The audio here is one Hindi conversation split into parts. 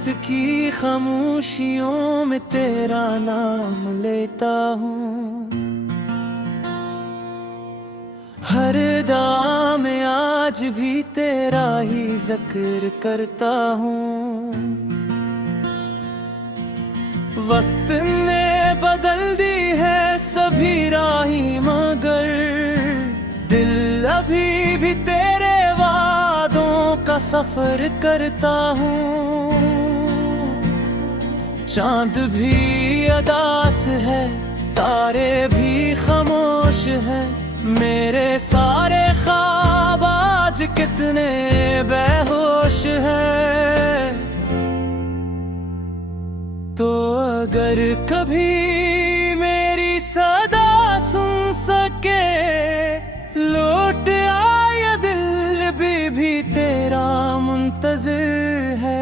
रात की खामोशियों में तेरा नाम लेता हूँ। हर दुआ में आज भी तेरा ही जिक्र करता हूँ। वक्त ने बदल दी है सभी राही, मगर दिल अभी भी तेरे वादों का सफर करता हूँ। चांद भी अदास है, तारे भी खामोश हैं, मेरे सारे ख्वाब आज कितने बेहोश हैं। तो अगर कभी मेरी सदा सुन सके, लौट आया दिल भी तेरा मुंतज़िर है।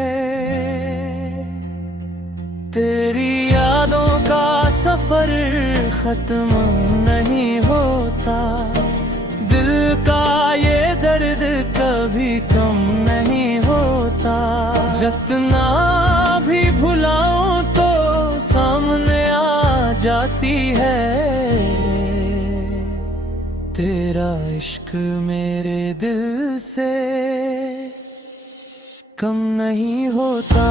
तेरी यादों का सफर खत्म नहीं होता, दिल का ये दर्द कभी कम नहीं होता। जितना भी भुलाऊं तो सामने आ जाती है। तेरा इश्क मेरे दिल से कम नहीं होता।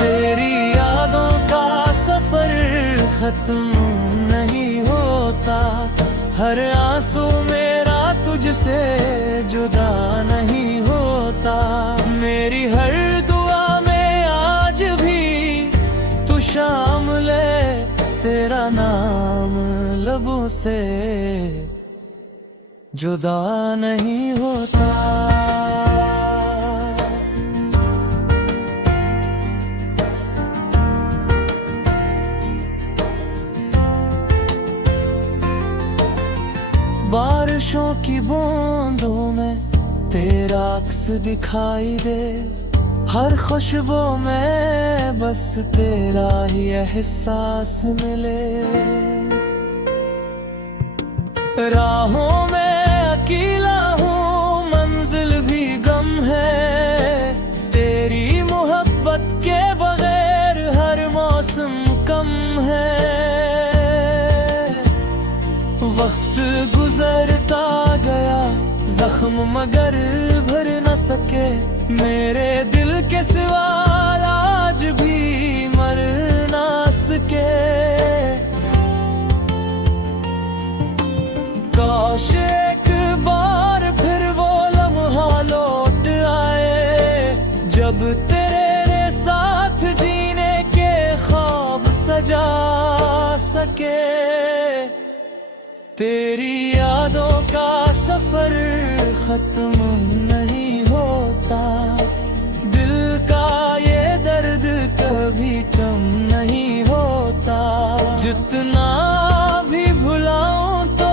तेरी यादों का सफर खत्म नहीं होता, हर आंसू मेरा तुझसे जुदा नहीं होता। मेरी हर दुआ में आज भी तू शामिल है, तेरा नाम लबों से जुदा नहीं होता। बारिशों की बूंदों में तेरा अक्स दिखाई दे, हर खुशबू में बस तेरा ही एहसास मिले। राहों में अकेला हूँ, मंजिल भी गम है, तेरी मोहब्बत के बगैर हर मौसम कम है। वक्त गुजरता गया, जख्म मगर भर न सके, मेरे दिल के सिवा आज भी मर ना सके। काश एक बार फिर वो लम्हा लौट आए, जब तेरे साथ जीने के ख्वाब सजा सके। तेरी यादों का सफर खत्म नहीं होता, दिल का ये दर्द कभी कम नहीं होता। जितना भी भुलाऊं तो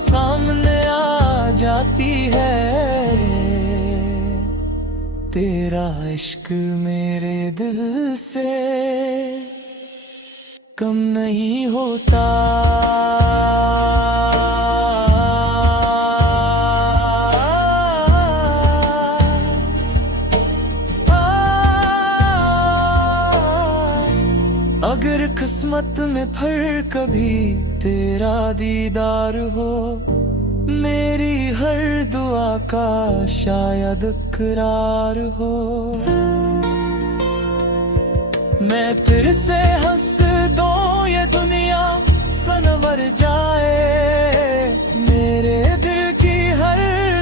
सामने आ जाती है। तेरा इश्क मेरे दिल से कम नहीं होता। अगर किस्मत में फिर कभी तेरा दीदार हो, मेरी हर दुआ का शायद इकरार हो। मैं फिर से हंस दूं, ये दुनिया सनवर जाए, मेरे दिल की हर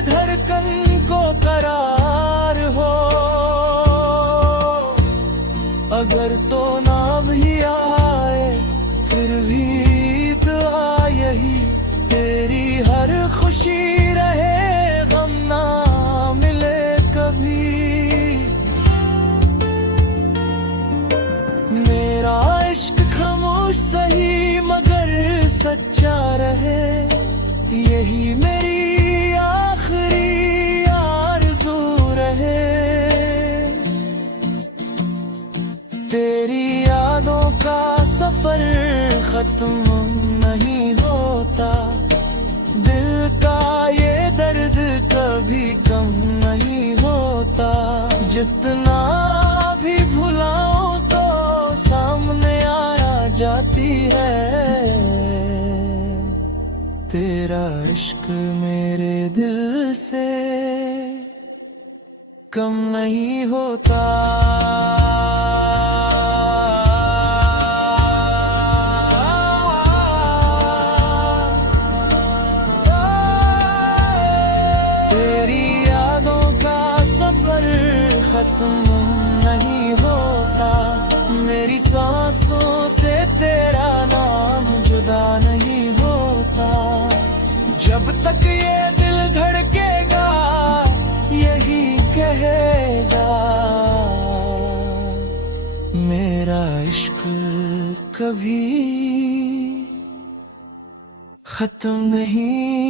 धड़कन को करार हो। अगर तो नाम ही आए फिर भी दुआ यही, तेरी हर खुशी रहे गम ना मिले कभी। मेरा इश्क खामोश सही मगर सच्चा रहे, यही मेरी आखिरी आरज़ू रहे। तेरी यादों का सफर खत्म जितना भी भुलाऊं तो सामने आ जाती है। तेरा इश्क मेरे दिल से कम नहीं होता। तेरी यादों का सफर खत्म नहीं होता। मेरी सांसों से तेरा नाम जुदा नहीं होता। जब तक ये दिल धड़केगा यही कहेगा, मेरा इश्क कभी खत्म नहीं